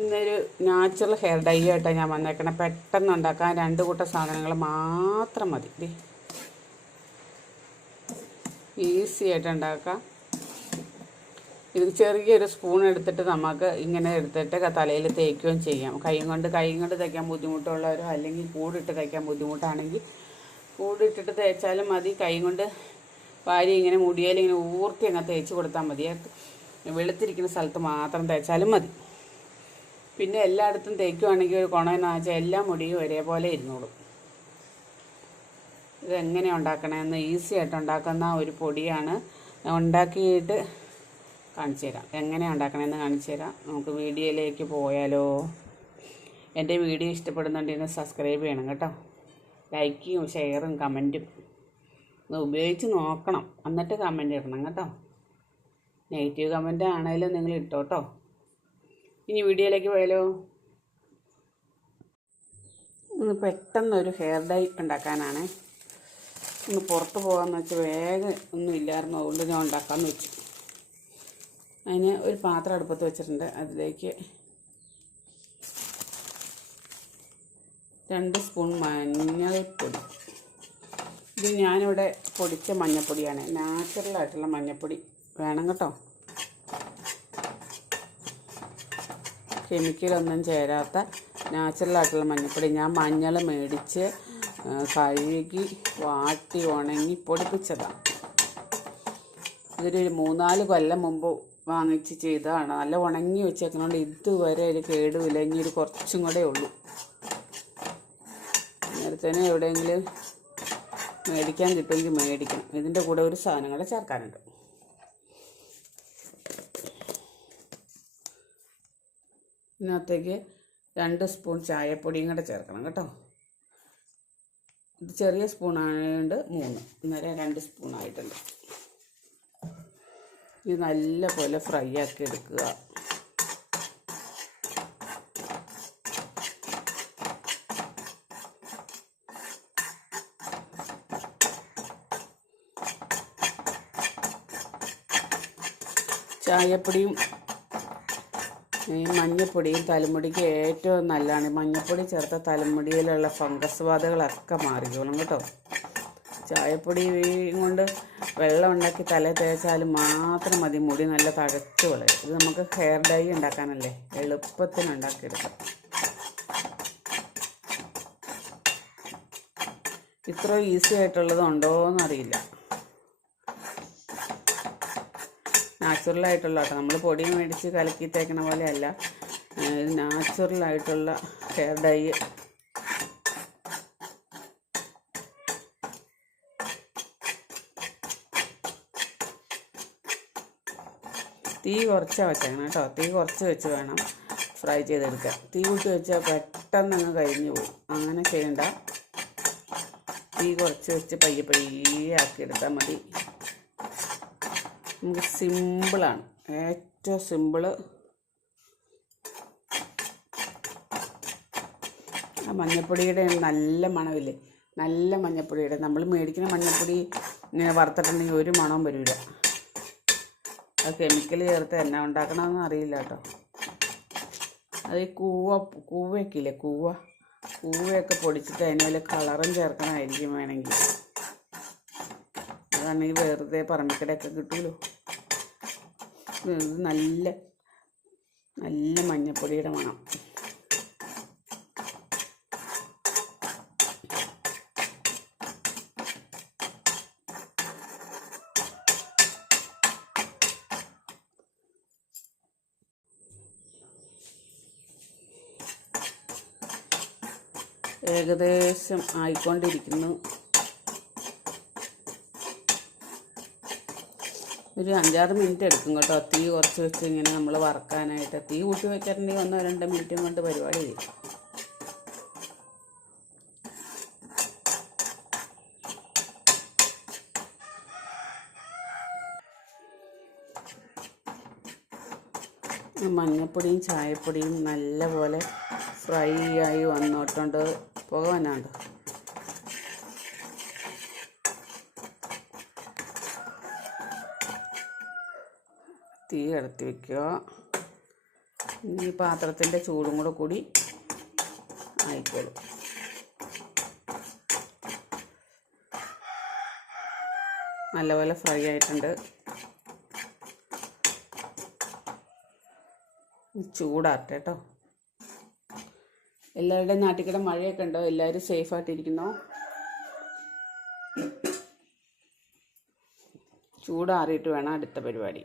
ഇന്നൊരു natural hair dye ആയിട്ടാണ് ഞാൻ വന്നേക്കണം. പെട്ടെന്ന് ഉണ്ടാക്കാൻ 2 കൂട്ടം സാധനങ്ങൾ മാത്രം മതി. ഈസി ആയിട്ട് ഉണ്ടാക്കാം. ഇത് ചെറിയൊരു സ്പൂൺ എടുത്തിട്ട് നമുക്ക് ഇങ്ങനെ എടുത്തിട്ട് തലയിൽ തേക്കുകയും ചെയ്യാം. കൈ കൊണ്ട് തേക്കാൻ ബുദ്ധിമുട്ടുള്ളവരോ അല്ലെങ്കിൽ കൂടിട്ട് തേക്കാൻ ബുദ്ധിമുട്ടാണെങ്കിൽ കൂടിട്ടിട്ട് തേച്ചാലും മതി. കൈ കൊണ്ട് വാരി ഇങ്ങനെ മുടിയിൽ ഇങ്ങനെ ഊർത്തി അങ്ങ് തേച്ച് കൊടുത്താൽ മതി. വെളുത്തിരിക്കുന്ന സ്ഥലത്ത് മാത്രം തേച്ചാലും മതി. പിന്നെ എല്ലായിടത്തും തേക്കുവാണെങ്കിൽ ഒരു ഗുണമെന്ന് വെച്ചാൽ എല്ലാ മുടിയും ഒരേപോലെ ഇരുന്നോളും. ഇതെങ്ങനെ ഉണ്ടാക്കണമെന്ന് ഈസി ആയിട്ട് ഉണ്ടാക്കുന്ന ഒരു പൊടിയാണ്. ഉണ്ടാക്കിയിട്ട് കാണിച്ചു തരാം. എങ്ങനെയാണ് ഉണ്ടാക്കണമെന്ന് കാണിച്ചു തരാം. നമുക്ക് വീഡിയോയിലേക്ക് പോയാലോ. എൻ്റെ വീഡിയോ ഇഷ്ടപ്പെടുന്നുണ്ടെങ്കിൽ സബ്സ്ക്രൈബ് ചെയ്യണം കേട്ടോ. ലൈക്കും ഷെയറും കമൻറ്റും ഒന്ന് ഉപയോഗിച്ച് നോക്കണം. എന്നിട്ട് കമൻറ്റ് ഇടണം കേട്ടോ. നെഗറ്റീവ് കമൻറ്റ് ആണെങ്കിലും നിങ്ങൾ ഇട്ടോട്ടോ. ഇനി വീഡിയോയിലേക്ക് പോയാലോ. ഒന്ന് പെട്ടെന്നൊരു ഹെയർ ഡൈ ഉണ്ടാക്കാനാണ്. ഒന്ന് പുറത്ത് പോകാമെന്ന് വെച്ചാൽ വേഗം ഒന്നും ഇല്ലായിരുന്നു. അതുകൊണ്ട് ഞാൻ ഉണ്ടാക്കാമെന്ന് വെച്ചു. അതിന് ഒരു പാത്രം അടുപ്പത്ത് വെച്ചിട്ടുണ്ട്. അതിലേക്ക് 2 സ്പൂൺ മഞ്ഞൾപ്പൊടി. ഇത് ഞാനിവിടെ പൊടിച്ച മഞ്ഞൾപ്പൊടിയാണ്. നാച്ചുറലായിട്ടുള്ള മഞ്ഞൾപ്പൊടി വേണം കേട്ടോ. കെമിക്കലൊന്നും ചേരാത്ത നാച്ചുറലായിട്ടുള്ള മഞ്ഞൾപ്പൊടി. ഞാൻ മഞ്ഞൾ മേടിച്ച് കഴുകി വാട്ടി ഉണങ്ങി പൊടിപ്പിച്ചതാണ്. ഇതൊരു 3-4 കൊല്ലം മുമ്പ് വാങ്ങിച്ച് ചെയ്തതാണ്. നല്ല ഉണങ്ങി വെച്ചേക്കുന്നതുകൊണ്ട് ഇതുവരെ ഒരു കേടുമില്ല. ഇനി ഒരു കുറച്ചും കൂടെ ഉള്ളൂ. നേരത്തേനെ എവിടെയെങ്കിലും മേടിക്കാൻ കിട്ടുമെങ്കിൽ മേടിക്കണം. ഇതിൻ്റെ കൂടെ ഒരു സാധനം കൂടെ ചേർക്കാനുണ്ട്. ഇതിനകത്തേക്ക് 2 സ്പൂൺ ചായപ്പൊടിയും കൂടെ ചേർക്കണം കേട്ടോ. ഇത് ചെറിയ സ്പൂണായതുകൊണ്ട് 3, ഇന്നലെ 2 സ്പൂണായിട്ടുണ്ട്. ഇത് നല്ല പോലെ ഫ്രൈ ആക്കി എടുക്കുക. ചായപ്പൊടിയും ഈ മഞ്ഞൾപ്പൊടിയും തലമുടിക്ക് ഏറ്റവും നല്ലതാണ്. മഞ്ഞൾപ്പൊടി ചേർത്ത തലമുടിയിലുള്ള ഫംഗസ് ബാധകളൊക്കെ മാറിക്കോളും കേട്ടോ. ചായപ്പൊടി കൊണ്ട് വെള്ളം ഉണ്ടാക്കി തല തേച്ചാലും മാത്രം മതി. മുടി നല്ല തഴച്ച് വളരും. ഇത് നമുക്ക് ഹെയർ ഡൈ ഉണ്ടാക്കാനല്ലേ, എളുപ്പത്തിന് ഉണ്ടാക്കിയെടുക്കാം. ഇത്ര ഈസി ആയിട്ടുള്ളത് ഉണ്ടോയെന്നറിയില്ല. നാച്ചുറലായിട്ടുള്ള കേട്ടോ. നമ്മൾ പൊടി മേടിച്ച് കലക്കി തേക്കണ പോലെയല്ല. നാച്ചുറലായിട്ടുള്ള ഹെയർ ഡൈ. തീ കുറച്ചാണ് വെച്ചേക്കണം കേട്ടോ. തീ കുറച്ച് വെച്ച് വേണം ഫ്രൈ ചെയ്തെടുക്കാൻ. തീ കൂട്ടി വെച്ചാൽ പെട്ടെന്ന് അങ്ങ് കഴിഞ്ഞു പോകും. അങ്ങനെ ചെയ്യണ്ട. തീ കുറച്ച് വെച്ച് പയ്യെ ആക്കിയെടുത്താൽ മതി. നമുക്ക് സിമ്പിളാണ്, ഏറ്റവും സിമ്പിള്. ആ മഞ്ഞൾപ്പൊടിയുടെ നല്ല മണമില്ലേ, നല്ല മഞ്ഞൾപ്പൊടിയുടെ. നമ്മൾ മേടിക്കുന്ന മഞ്ഞൾപ്പൊടി ഇങ്ങനെ വറുത്തിട്ടുണ്ടെങ്കിൽ ഒരു മണവും വരില്ല. അത് കെമിക്കൽ ചേർത്ത് എന്നാ ഉണ്ടാക്കണമെന്ന് അറിയില്ല കേട്ടോ. അത് ഈ കൂവയൊക്കെ ഇല്ലേ, കൂവയൊക്കെ പൊടിച്ചിട്ട് അതിന് കളറും ചേർക്കണമായിരിക്കും വേണമെങ്കിൽ. അതാണെങ്കിൽ വെറുതെ പറമ്പിക്കടയൊക്കെ കിട്ടുമല്ലോ. ഇത് നല്ല മഞ്ഞൾപ്പൊടിയുടെ മണം. ഏകദേശം ആയിക്കൊണ്ടിരിക്കുന്നു. ഒരു 5-6 മിനിറ്റ് എടുക്കും കേട്ടോ. തീ കുറച്ച് വെച്ച് ഇങ്ങനെ നമ്മൾ വറക്കാനായിട്ട്. തീ കൂട്ടി വെച്ചിട്ടുണ്ടെങ്കിൽ 1-2 മിനിറ്റും കൊണ്ട് പരിപാടി ചെയ്യും. മഞ്ഞൾപ്പൊടിയും ചായപ്പൊടിയും നല്ല പോലെ ഫ്രൈ ആയി വന്നോട്ടുണ്ട്. പുക വന്നാണ്ട്. തീ കിടത്തി വയ്ക്കുക. ഈ പാത്രത്തിൻ്റെ ചൂടും കൂടെ കൂടി ആയിക്കോളും. നല്ലപോലെ ഫ്രൈ ആയിട്ടുണ്ട്. ചൂടാറട്ടെ കേട്ടോ. എല്ലാവരുടെയും നാട്ടിൽ മഴയൊക്കെ ഉണ്ടോ? എല്ലാവരും സേഫായിട്ടിരിക്കുന്നോ? ചൂടാറിയിട്ട് വേണം അടുത്ത പരിപാടി.